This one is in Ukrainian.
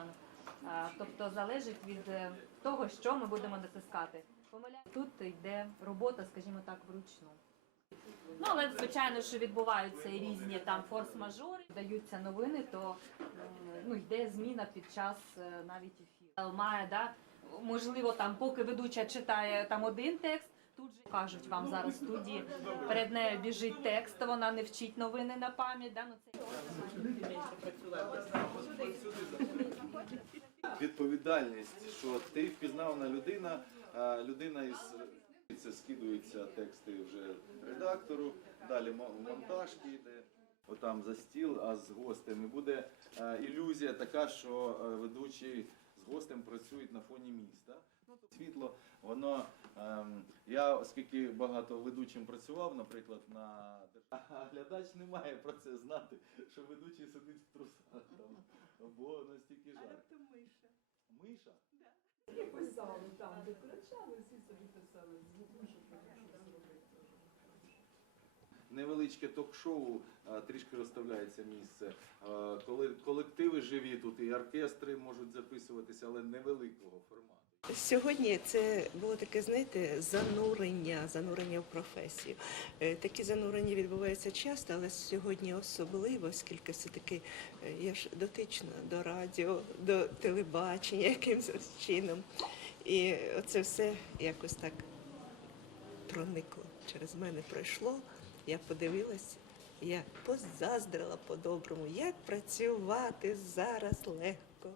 екрану. Тобто залежить від е, того, що ми будемо натискати. Тут йде робота, скажімо так, вручну. Ну, але звичайно, що відбуваються різні там форс-мажори, даються новини, то е, ну, йде зміна під час е, навіть ефіру. Має, да, можливо, там, поки ведуча читає там один текст, тут же кажуть вам зараз в студії, перед нею біжить текст, вона не вчить новини на пам'ять. Да? Ну, це... відповідальність, що ти впізнавана людина, людина із це скидуються тексти вже редактору, далі монтаж йде. Отам за стіл, а з гостем. І буде е, ілюзія така, що е, ведучий з гостем працюють на фоні міста. Ну, світло, воно я, оскільки багато ведучим працював, наприклад, на а глядач не має про це знати, що ведучий сидить в трусах там, бо настільки жарко. миша. Миша? Якось залу там, де кричали, всі собі писали звук, ну, щоб щось зробити. Невеличке ток-шоу, трішки розставляється місце. А, Коли живі тут і оркестри можуть записуватися, але невеликого формату. Сьогодні це було таке, знаєте, занурення, занурення в професію. Е, Такі занурення відбуваються часто, але сьогодні особливо, оскільки все-таки е, я ж дотична до радіо, до телебачення якимось чином. І оце все якось так проникло через мене пройшло. Я подивилась, я позаздрила по-доброму, як працювати зараз легко.